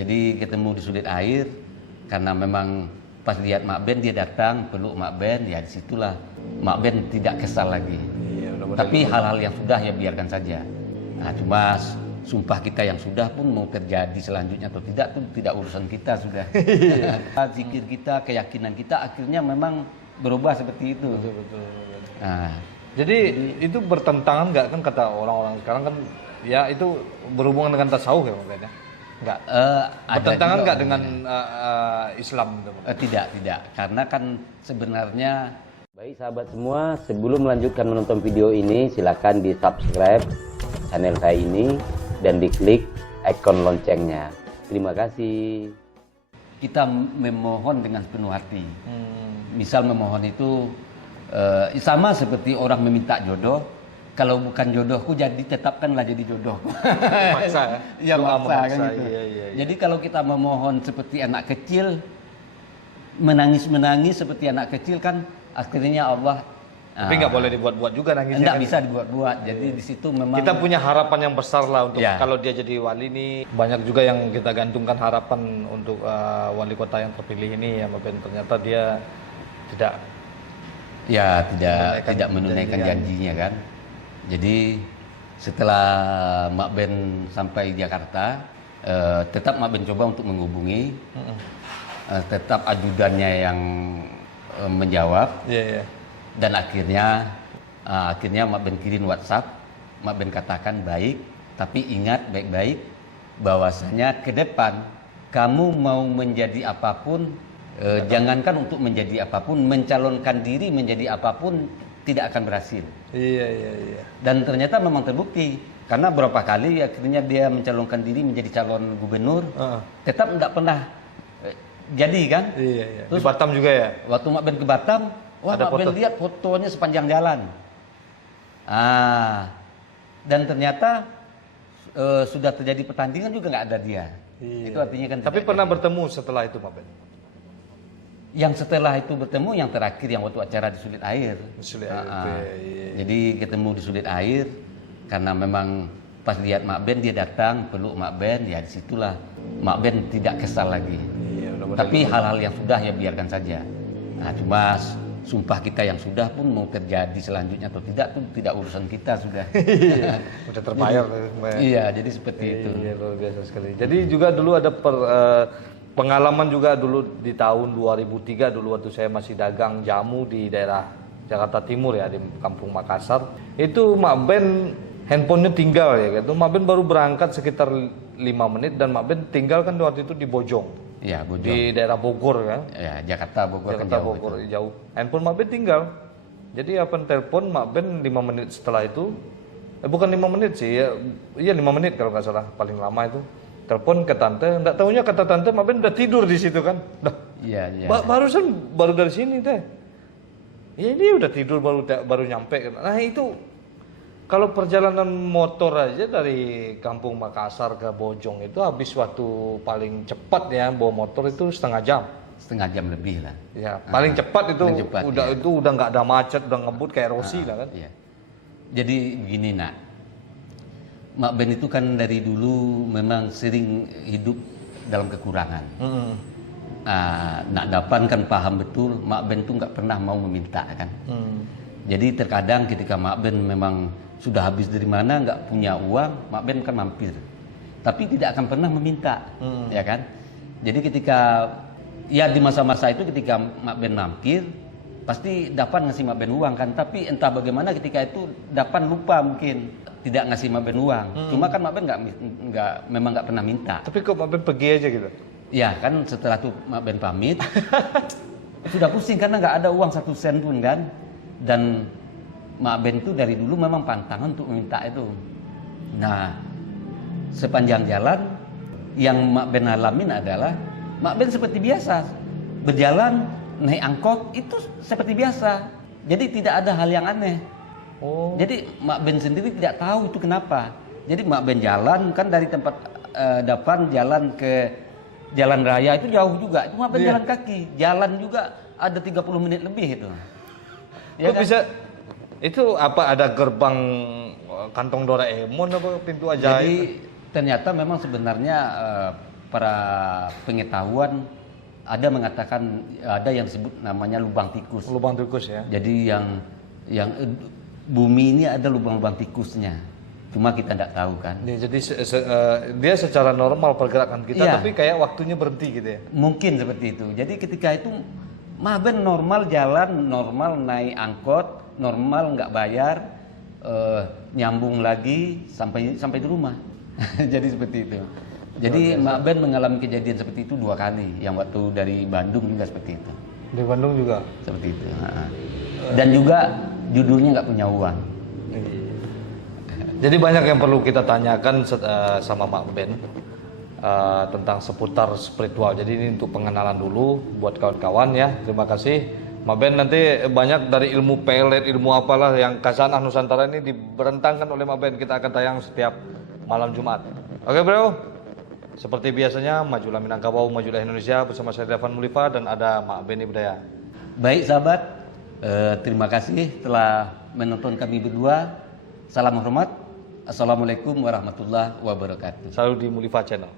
Jadi ketemu di sudut air karena memang pas lihat Mak Ben dia datang peluk Mak Ben, ya disitulah Mak Ben tidak kesal lagi. Iya, Tapi hal-hal yang sudah ya biarkan saja. Nah, cuma sumpah kita yang sudah pun mau terjadi selanjutnya atau tidak tuh tidak urusan kita sudah. Zikir kita, keyakinan kita akhirnya memang berubah seperti itu. Betul. Nah, Jadi itu bertentangan nggak kan kata orang-orang sekarang kan ya itu berhubungan dengan tasawuf ya Pak Ben ya? Nggak. Bertentangan nggak dengan Islam gitu, Pak? Tidak. Karena kan sebenarnya baik sahabat semua, sebelum melanjutkan menonton video ini silakan di subscribe channel saya ini dan diklik ikon loncengnya. Terima kasih. Kita memohon dengan sepenuh hati. Misal memohon itu sama seperti orang meminta jodoh. Kalau bukan jodohku jadi tetapkanlah jadi jodohku. Maksa ya? Doa Maksa kan gitu. Iya. Jadi kalau kita memohon seperti anak kecil, menangis seperti anak kecil kan akhirnya Allah. Tapi nggak boleh dibuat-buat juga nangisnya. Nggak kan? bisa dibuat-buat. Jadi di situ memang Kita punya harapan yang besar lah untuk Ya. kalau dia jadi wali ini. Banyak juga yang kita gantungkan harapan untuk wali kota yang terpilih ini ya Pak Ben. Ternyata dia tidak tidak menunaikan janjinya kan. Jadi setelah Mak Ben sampai Jakarta, tetap Mak Ben coba untuk menghubungi, tetap ajudannya yang menjawab. Iya. Dan akhirnya Mak Ben kirim WhatsApp. Mak Ben katakan baik, tapi ingat baik-baik bahwasanya ke depan kamu mau menjadi apapun, jangankan untuk menjadi apapun, mencalonkan diri menjadi apapun tidak akan berhasil. Iya. Dan ternyata memang terbukti karena berapa kali akhirnya dia mencalonkan diri menjadi calon gubernur, tetap tidak pernah jadi kan? Iya. Terus, Di Batam juga ya? Waktu Mak Ben ke Batam, Mak Ben lihat fotonya sepanjang jalan. Dan ternyata sudah terjadi pertandingan juga nggak ada dia. Iya. Itu artinya kan. Tapi pernah bertemu setelah itu Pak Ben? Yang setelah itu bertemu, yang terakhir yang waktu acara di Sulit Air. Jadi ketemu di Sulit Air karena memang pas lihat Mak Ben dia datang peluk Mak Ben, ya disitulah Mak Ben tidak kesal lagi. Iya, tapi hal-hal yang sudah ya biarkan saja. Nah, cuma sumpah kita yang sudah pun mau terjadi selanjutnya atau tidak tuh tidak urusan kita sudah. Udah terbayar. Iya, jadi seperti itu. Iya, luar biasa sekali. Jadi juga dulu ada pengalaman juga dulu di tahun 2003 dulu waktu saya masih dagang jamu di daerah Jakarta Timur ya, di Kampung Makassar. Itu Mak Ben handphonenya tinggal ya gitu. Mak Ben baru berangkat sekitar 5 menit dan Mak Ben tinggal kan waktu itu di Bojong. Iya, Bojong. Di daerah Bogor kan. Ya, Jakarta Bogor Jakarta kan jauh. Bogor jauh. Handphone Mak Ben tinggal. Jadi apa telepon Mak Ben 5 menit setelah itu. Bukan 5 menit sih ya. Iya 5 menit kalau nggak salah paling lama itu. Telepon ke tante, enggak tahunya kata tante Mak Ben udah tidur di situ kan. Iya. Baru dari sini teh. Ya ini udah tidur baru nyampe. Nah itu kalau perjalanan motor aja dari Kampung Makassar ke Bojong itu habis waktu paling cepat ya bawa motor itu setengah jam. Setengah jam lebih lah. Ya paling cepat itu paling cepat, udah ya. Itu udah nggak ada macet, udah ngebut kayak Rossi lah kan. Iya. Jadi gini nak, Mak Ben itu kan dari dulu memang sering hidup dalam kekurangan. Nak Dapan kan paham betul Mak Ben itu nggak pernah mau meminta kan. Jadi terkadang ketika Mak Ben memang sudah habis dari mana nggak punya uang, Mak Ben kan mampir. Tapi tidak akan pernah meminta, ya kan. Jadi ketika ya di masa-masa itu ketika Mak Ben mampir, pasti Dapan ngasih Mak Ben uang kan. Tapi entah bagaimana ketika itu Dapan lupa mungkin tidak ngasih Mak Ben uang. Cuma kan Mak Ben memang nggak pernah minta. Tapi kok Mak Ben pergi aja gitu? Ya kan setelah itu Mak Ben pamit, sudah pusing karena nggak ada uang 1 sen pun kan. Dan Mak Ben itu dari dulu memang pantangan untuk meminta itu. Nah, sepanjang jalan yang Mak Ben alamin adalah Mak Ben seperti biasa berjalan naik angkot itu seperti biasa. Jadi tidak ada hal yang aneh. Jadi Mak Ben sendiri tidak tahu itu kenapa. Jadi Mak Ben jalan kan dari tempat Dapan jalan ke jalan raya itu jauh juga. Itu Mak Ben jalan kaki, jalan juga ada 30 menit lebih itu. Ya kan? Bisa itu apa ada gerbang kantong Doraemon apa pintu ajaib? Jadi ternyata memang sebenarnya para pengetahuan ada mengatakan ada yang disebut namanya lubang tikus. Lubang tikus ya. Jadi yang bumi ini ada lubang-lubang tikusnya. Cuma kita tidak tahu kan. Ya, jadi dia secara normal pergerakan kita, Iya. tapi kayak waktunya berhenti gitu ya. Mungkin seperti itu. Jadi ketika itu Mahben normal jalan, normal naik angkot, normal nggak bayar, nyambung lagi sampai di rumah. Jadi seperti itu. Jadi Mahben mengalami kejadian seperti itu 2 kali. Yang waktu dari Bandung juga seperti itu. Di Bandung juga. Seperti itu. Dan juga judulnya nggak punya uang. Jadi banyak yang perlu kita tanyakan sama Mak Ben tentang seputar spiritual. Jadi ini untuk pengenalan dulu buat kawan-kawan ya. Terima kasih Mak Ben. Nanti banyak dari ilmu pelet, ilmu apalah yang Khazanah Nusantara ini diberentangkan oleh Mak Ben. Kita akan tayang setiap malam Jumat. Oke bro, seperti biasanya majulah Minangkabau, majulah Indonesia bersama saya Devan Mulifa dan ada Mak Ben Ibdaya. Baik sahabat, terima kasih telah menonton kami berdua. Salam hormat. Assalamualaikum warahmatullahi wabarakatuh. Selalu di Mulifa Channel.